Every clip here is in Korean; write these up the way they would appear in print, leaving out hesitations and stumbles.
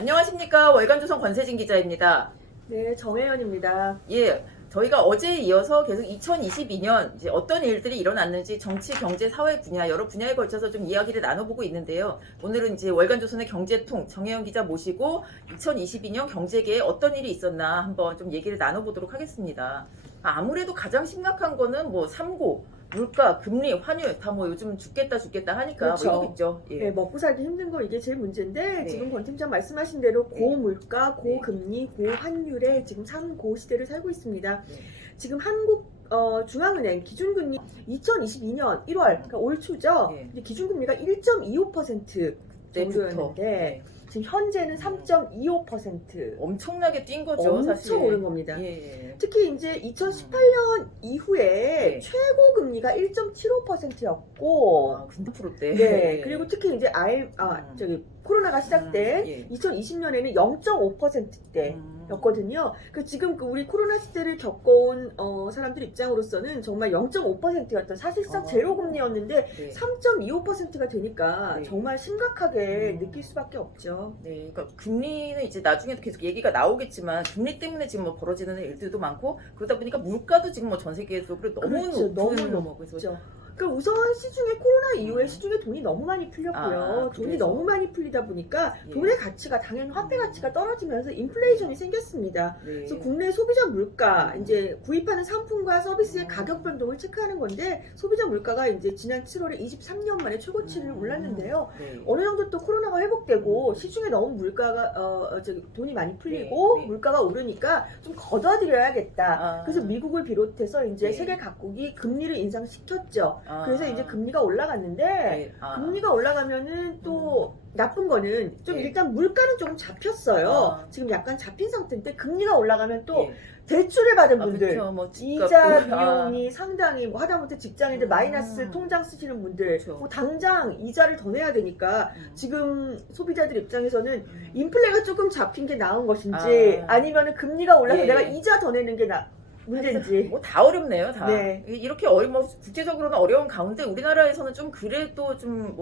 안녕하십니까. 월간조선 권세진 기자입니다. 네, 정혜연입니다. 예, 저희가 어제에 이어서 계속 2022년 이제 어떤 일들이 일어났는지 정치, 경제, 사회 분야 여러 분야에 걸쳐서 좀 이야기를 나눠보고 있는데요. 오늘은 이제 월간조선의 경제통 정혜연 기자 모시고 2022년 경제계에 어떤 일이 있었나 한번 좀 얘기를 나눠보도록 하겠습니다. 아무래도 가장 심각한 거는 뭐 삼고 물가, 금리, 환율 다 뭐 요즘 죽겠다 하니까 그렇죠. 뭐 이거겠죠. 예. 네, 먹고 살기 힘든 거 이게 제일 문제인데 네. 지금 권 팀장 말씀하신 대로 고물가, 네. 고금리, 고환율에 지금 삼고 시대를 살고 있습니다. 네. 지금 한국 중앙은행 기준금리 2022년 1월 그러니까 올 초죠. 네. 이제 기준금리가 1.25% 정도였는데 네. 지금 현재는 3.25%. 엄청나게 뛴 거죠, 엄청 사실. 오른 겁니다. 예. 특히 이제 2018년 이후에 네. 최고 금리가 1.75%였고 아, 9%대. 네, 그리고 특히 이제 코로나가 시작된 예. 2020년에는 0.5%대였거든요. 그 지금 우리 코로나 시대를 겪어온 사람들 입장으로서는 정말 0.5%였던 사실상 제로 금리였는데 네. 3.25%가 되니까 네. 정말 심각하게 느낄 수밖에 없죠. 네, 그러니까 금리는 이제 나중에도 계속 얘기가 나오겠지만 금리 때문에 지금 뭐 벌어지는 일들도 많고 그러다 보니까 물가도 지금 뭐 전 세계적으로 너무 그렇죠. 높은 너무 그래서 높죠. 그 우선 시중에 코로나 이후에 시중에 돈이 너무 많이 풀렸고요. 아, 돈이 그래서? 너무 많이 풀리다 보니까 예. 돈의 가치가 당연히 화폐 가치가 떨어지면서 인플레이션이 생겼습니다. 네. 그래서 국내 소비자 물가 이제 구입하는 상품과 서비스의 가격 변동을 체크하는 건데 소비자 물가가 이제 지난 7월에 23년 만에 최고치를 올랐는데요. 네. 어느 정도 또 코로나가 회복되고 시중에 너무 물가가 돈이 많이 풀리고 네. 물가가 오르니까 좀 걷어들여야겠다. 아. 그래서 미국을 비롯해서 이제 네. 세계 각국이 금리를 인상시켰죠. 아. 그래서 이제 금리가 올라갔는데 네. 아. 금리가 올라가면은 또 나쁜 거는 좀 네. 일단 물가는 조금 잡혔어요. 아. 지금 약간 잡힌 상태인데 금리가 올라가면 또 예. 대출을 받은 아, 분들 그쵸. 뭐 집값도. 이자 비용이 상당히 뭐 하다못해 직장인들 음. 마이너스 통장 쓰시는 분들 그쵸. 뭐 당장 이자를 더 내야 되니까 지금 소비자들 입장에서는 음. 인플레가 조금 잡힌 게 나은 것인지 아. 아니면은 금리가 올라서 예. 내가 이자 더 내는 게 문제인지. 뭐 다 어렵네요, 다. 네. 이렇게 뭐 국제적으로는 어려운 가운데 우리나라에서는 좀 그래도 좀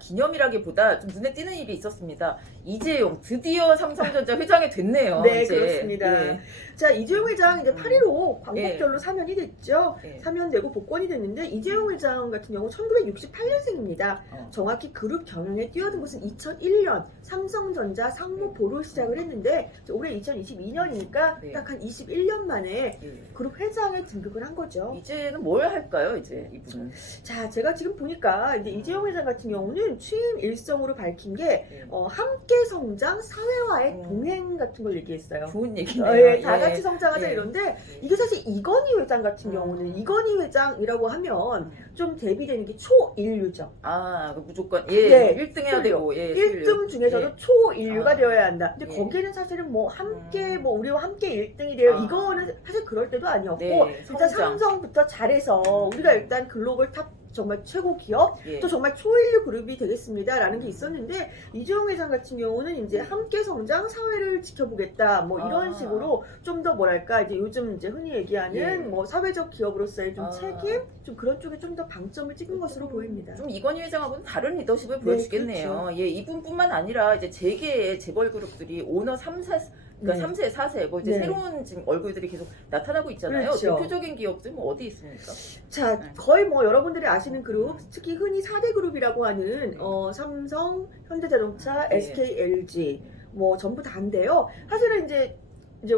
기념이라기보다 좀 눈에 띄는 일이 있었습니다. 이재용 드디어 삼성전자 회장이 됐네요. 네, 이제. 그렇습니다. 예. 자, 이재용 회장 이제 8.15 광복절로 사면이 됐죠. 예. 사면되고 복권이 됐는데 이재용 회장 같은 경우 1968년생입니다. 정확히 그룹 경영에 뛰어든 것은 2001년 삼성전자 상무 보로 시작을 했는데 올해 2022년이니까 네. 딱 한 21년 만에 예. 그룹 회장에 등극을 한 거죠. 이제는 뭘 할까요, 이제 이분은? 자, 제가 지금 보니까 이제 이재용 회장 같은 경우는 취임 일성으로 밝힌 게 예. 함께 성장 사회와의 음. 동행 같은 걸 얘기했어요. 좋은 얘기네요. 예, 다 같이 성장하자 예. 이런데 이게 사실 이건희 회장 같은 경우는 이건희 회장이라고 하면 좀 대비되는 게 초인류죠. 아, 그 무조건 네, 1등 해야 수요. 되고 1등 중에서도 예. 초인류가 아. 되어야 한다. 근데 예. 거기는 사실은 뭐 함께 뭐 우리와 함께 1등이 돼요. 아. 이거는 사실 그럴 때도 아니었고 네, 일단 성장. 삼성부터 잘해서 우리가 일단 글로벌 탑 정말 최고 기업 예. 또 정말 초인류 그룹이 되겠습니다라는 게 있었는데 이재용 회장 같은 경우는 이제 함께 성장 사회를 지켜보겠다 뭐 이런 아. 식으로 좀 더 뭐랄까 이제 요즘 이제 흔히 얘기하는 예. 뭐 사회적 기업으로서의 좀 아. 책임 좀 그런 쪽에 좀 더 방점을 찍은 것으로 보입니다. 좀 이건희 회장하고는 다른 리더십을 네, 보여주겠네요. 그렇죠. 예, 이분뿐만 아니라 이제 재계의 재벌 그룹들이 오너 3사 그러니까 네. 3세, 4세 뭐 이제 네. 새로운 지금 얼굴들이 계속 나타나고 있잖아요. 그렇죠. 대표적인 기업들 뭐 어디 있습니까? 자, 네. 거의 뭐 여러분들이 아시는 그룹, 특히 흔히 4대 그룹이라고 하는 삼성, 현대자동차, 네. SK, LG 뭐 전부 다인데요. 사실은 이제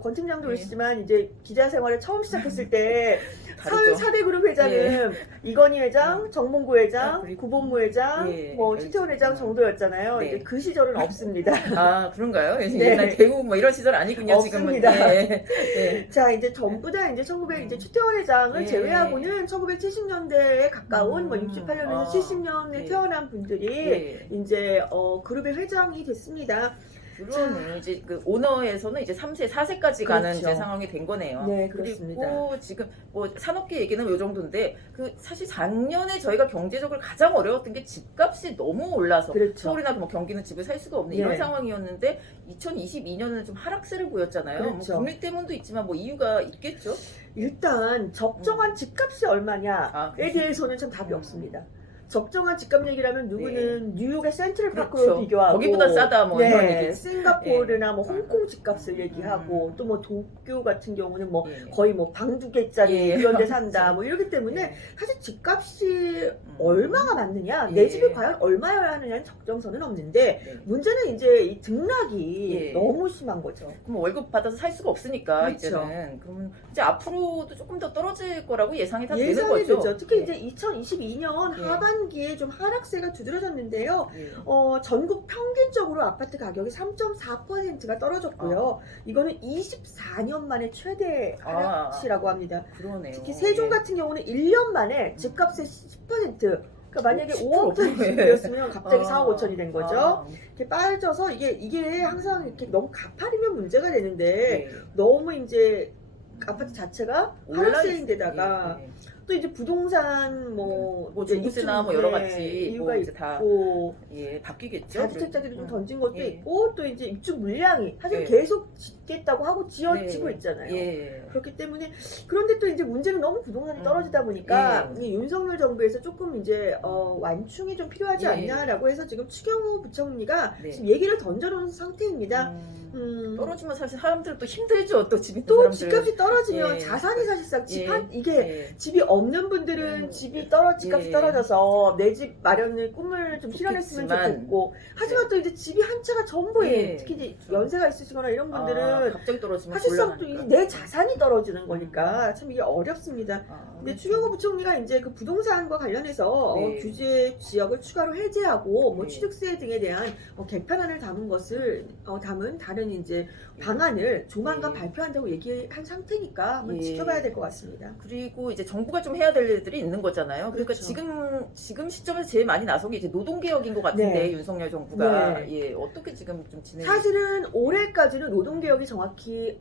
권 팀장도 네. 그러시지만 이제 기자 생활을 처음 시작했을 때 다르죠. 4대 그룹 회장은 이건희 회장, 정몽구 회장, 아, 그리고- 구본무 회장, 예, 뭐 LG. 최태원 회장 정도였잖아요. 네. 이제 그 시절은 없습니다. 아, 그런가요? 네. 옛날 대우 뭐 이런 시절 아니군요, 지금은. 없습니다. 예. 예. 자, 이제 전부 다 이제 이제 최태원 회장을 예. 제외하고는 1970년대에 가까운 뭐 68년에서 아. 70년에 예. 태어난 분들이 예. 이제 그룹의 회장이 됐습니다. 그러면 이제 그 오너에서는 이제 3세, 4세까지 가는 그렇죠. 이제 상황이 된 거네요. 네, 그렇습니다. 그리고 지금 뭐 산업계 얘기는 요 정도인데 그 사실 작년에 저희가 경제적으로 가장 어려웠던 게 집값이 너무 올라서 그렇죠. 서울이나 뭐 경기는 집을 살 수가 없는 네. 이런 상황이었는데 2022년은 좀 하락세를 보였잖아요. 그렇죠. 뭐 금리 때문도 있지만 뭐 이유가 있겠죠. 일단 적정한 집값이 얼마냐에 아, 그렇죠. 대해서는 참 답이 없습니다. 적정한 집값 얘기라면 누구는 뉴욕의 센트럴 파크로 그렇죠. 비교하고 거기보다 싸다 뭐 이런 네, 얘기. 싱가포르나 뭐 홍콩 집값을 얘기하고 또 뭐 도쿄 같은 경우는 뭐 거의 뭐 방 2개짜리 예. 이런 데 산다 뭐 이러기 때문에 예. 사실 집값이 얼마가 맞느냐 예. 내 집이 과연 얼마여야 하느냐는 적정선은 없는데 네. 문제는 이제 이 등락이 예. 너무 심한 거죠. 그럼 월급 받아서 살 수가 없으니까 그렇죠. 이제는 그러면 이제 앞으로도 조금 더 떨어질 거라고 예상이 다 되는 예상이 거죠. 되죠. 특히 예. 이제 2022년 예. 하반기에 좀 하락세가 두드러졌는데요. 예. 전국 평균적으로 아파트 가격이 3.4%가 떨어졌고요. 이거는 24년 만에 최대 하락시라고 합니다. 그러네요. 특히 세종 예. 같은 경우는 1년 만에 집값의 10%, 그러니까 만약에 5억 10%? 집이었으면 갑자기 4억 5천이 된 거죠. 아, 이렇게 빠져서 이게 항상 이렇게 너무 가파르면 문제가 되는데 예. 너무 이제 아파트 자체가 하락세인데다가 예. 또 이제 부동산 뭐 중국세나 뭐 여러 가지 이유가 뭐 이제 다 있고 예, 바뀌겠죠. 다주택자들이 좀 던진 것도 예. 있고 또 이제 입주 물량이 사실 예. 계속 짓겠다고 하고 지고 네. 있잖아요. 예. 그렇기 때문에 그런데 또 이제 문제는 너무 부동산이 떨어지다 보니까 예. 이 윤석열 정부에서 조금 이제 완충이 좀 필요하지 예. 않냐라고 해서 지금 추경호 부총리가 네. 지금 얘기를 던져놓은 상태입니다. 떨어지면 사실 사람들 또 힘들죠. 또 집이 또 사람들. 집값이 떨어지면 예. 자산이 사실상 이게 예. 집이 없는 분들은 집이 집값이 예. 떨어져서 내 집 마련의 꿈을 좀 실현했으면 좋겠지만, 좋겠고 하지만 또 이제 집이 한 채가 전부예요. 예. 특히 이제 연세가 있으시거나 이런 분들은 갑자기 떨어지면 사실상 또 곤란하니까. 내 자산이 떨어지는 거니까 참 이게 어렵습니다. 근데 그렇죠. 추경호 부총리가 이제 그 부동산과 관련해서 네. 규제 지역을 추가로 해제하고 뭐 네. 취득세 등에 대한 개편안을 담은 다른 이제 방안을 조만간 네. 발표한다고 얘기한 상태니까 한번 예. 지켜봐야 될 것 같습니다. 그리고 이제 정부가 좀 해야 될 일들이 있는 거잖아요. 그러니까 그렇죠. 지금 시점에서 제일 많이 나선 게 이제 노동개혁인 것 같은데 네. 윤석열 정부가 네. 예, 어떻게 지금 좀 진행? 사실은 올해까지는 노동개혁이 정확히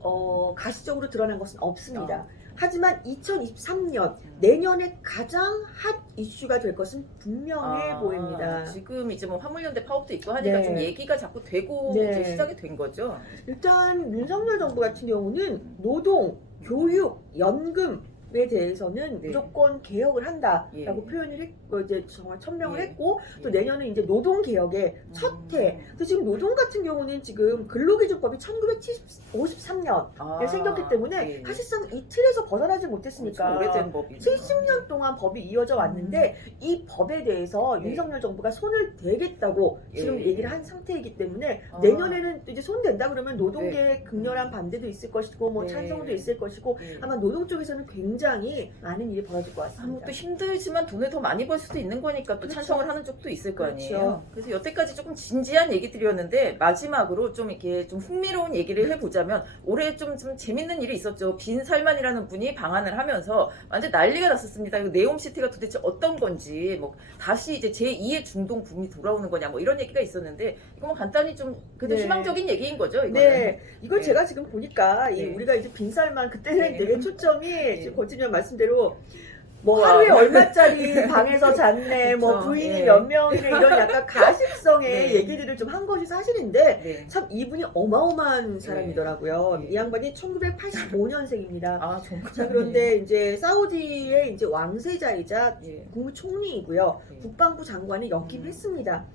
가시적으로 드러난 것은 없습니다. 하지만 2023년 내년에 가장 핫 이슈가 될 것은 분명해 보입니다. 지금 이제 뭐 화물연대 파업도 있고 하니까 네. 좀 얘기가 자꾸 되고 네. 이제 시작이 된 거죠. 일단 윤석열 정부 같은 경우는 노동, 교육, 연금에 대해서는 네. 무조건 개혁을 한다라고 예. 표현을 했고 이제 정말 천명을 예. 했고 또 예. 내년은 이제 노동 개혁의 첫 해. 그래서 지금 노동 같은 경우는 지금 근로기준법이 1953년에 생겼기 때문에 예. 사실상 이 틀에서 벗어나지 못했으니까 엄청 오래된 법이 70년 동안 법이 이어져 왔는데 이 법에 대해서 네. 윤석열 정부가 손을 대겠다고 지금 예. 얘기를 한 상태이기 때문에 아. 내년에는 또 이제 손 댄다 그러면 노동계의 네. 극렬한 반대도 있을 것이고 뭐 네. 찬성도 있을 것이고 예. 아마 노동 쪽에서는 굉장히 많은 일이 벌어질 것 같습니다. 또 힘들지만 돈을 더 많이 벌 수도 있는 거니까 또 그렇죠. 찬성을 하는 쪽도 있을 거 아니에요. 그렇죠. 그래서 여태까지 조금 진지한 얘기들이었는데 마지막으로 좀 이렇게 좀 흥미로운 얘기를 해보자면 올해 좀 재밌는 일이 있었죠. 빈살만이라는 분이 방한을 하면서 완전 난리가 났었습니다. 이거 네옴시티가 도대체 어떤 건지 뭐 다시 이제 제2의 중동 붐이 돌아오는 거냐 뭐 이런 얘기가 있었는데 이거 뭐 간단히 좀 그래도 네. 희망적인 얘기인 거죠. 이거는. 네, 이걸 네. 제가 지금 보니까 네. 우리가 이제 빈살만 그때는 네. 되게 초점이 네. 고진현 말씀대로 뭐 뭐, 하루에 얼마짜리 방에서 잤네, 뭐 그쵸. 부인이 예. 몇 명이네 이런 약간 가십성의 네. 얘기들을 좀 한 것이 사실인데 네. 참 이분이 어마어마한 사람이더라고요. 네. 이 양반이 1985년생입니다. 정말. 자, 그런데 이제 사우디의 이제 왕세자이자 예. 국무총리이고요. 네. 국방부 장관을 역임했습니다.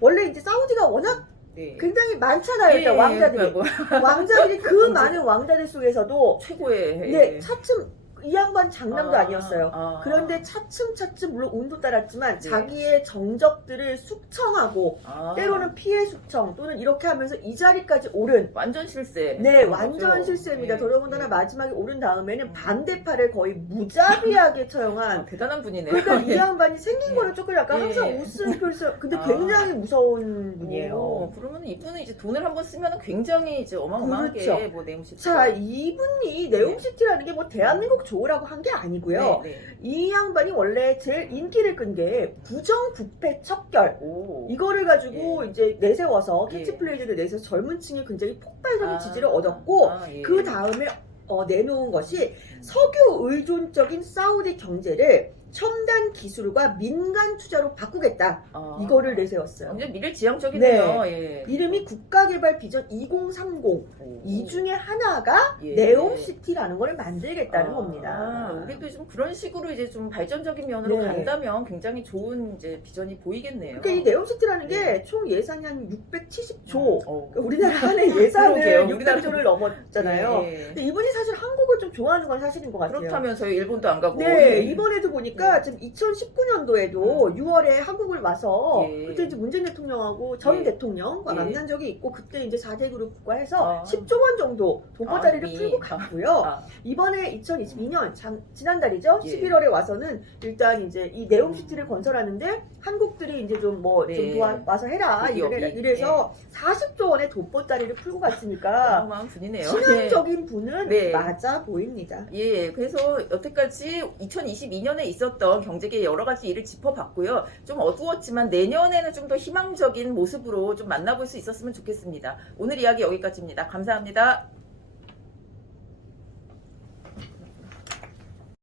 원래 이제 사우디가 워낙 네. 굉장히 많잖아요. 일단 예, 왕자들이. 뭐, 왕자들이 그 많은 왕자들 속에서도 최고의 네, 차츰 이 양반 장남도 아니었어요. 아. 그런데 차츰 물론 운도 따랐지만 네. 자기의 정적들을 숙청하고 때로는 피해 숙청 또는 이렇게 하면서 이 자리까지 오른 완전 실세. 네, 그런 완전 거죠. 실세입니다. 네. 더더군다나 네. 마지막에 오른 다음에는 반대파를 거의 무자비하게 처형한 대단한 분이네요. 그러니까 이 양반이 생긴 네. 거는 조금 약간 네. 항상 웃음 표시 근데 아. 굉장히 무서운 분이에요. 그러면 이분은 이제 돈을 한번 쓰면 굉장히 이제 어마어마하게 그렇죠. 뭐 네옴시티. 자, 이분이 네옴시티라는 게 뭐 대한민국 조라고 한 게 아니고요. 네, 네. 이 양반이 원래 제일 인기를 끈 게 부정부패 척결 오. 이거를 가지고 예. 이제 내세워서 예. 캐치플레이즈를 내세워서 젊은 층이 굉장히 폭발적인 아. 지지를 얻었고 예. 그 다음에 내놓은 것이 석유 의존적인 사우디 경제를 첨단 기술과 민간 투자로 바꾸겠다. 아, 이거를 내세웠어요. 완전 미래지향적이네요. 예. 이름이 국가개발 비전 2030. 오. 이 중에 하나가 예. 네옴시티라는 걸 만들겠다는 아, 겁니다. 우리도 좀 그런 식으로 이제 좀 발전적인 면으로 네. 간다면 굉장히 좋은 이제 비전이 보이겠네요. 그러니까 이 네옴시티라는 게 네. 총 예산이 한 670조. 어. 그러니까 우리나라 한해 예산을 그러게요. 600조를 넘었잖아요. 예. 근데 이분이 사실 한국을 좀 좋아하는 건 사실인 것 같아요. 그렇다면서요. 일본도 안 가고. 네, 예. 이번에도 보니까 지금 2019년도에도 6월에 한국을 와서 예. 그때 이제 문재인 대통령하고 전 예. 대통령과 예. 만난 적이 있고 그때 이제 4대 그룹과 해서 아. 10조 원 정도 돈보따리를 아, 풀고 갔고요. 아, 이번에 2022년 지난달이죠. 예. 11월에 와서는 일단 이제 이 네옴시티를 건설하는데 한국들이 이제 좀 뭐 좀 네. 도와서 해라 기업이. 이래서 40조 원의 돈보따리를 풀고 갔으니까 어마어마한 분이네요. 친환적인 분은 네. 맞아 보입니다. 예, 그래서 여태까지 2022년에 있었던 경제계의 여러 가지 일을 짚어봤고요. 좀 어두웠지만 내년에는 좀 더 희망적인 모습으로 좀 만나볼 수 있었으면 좋겠습니다. 오늘 이야기 여기까지입니다. 감사합니다.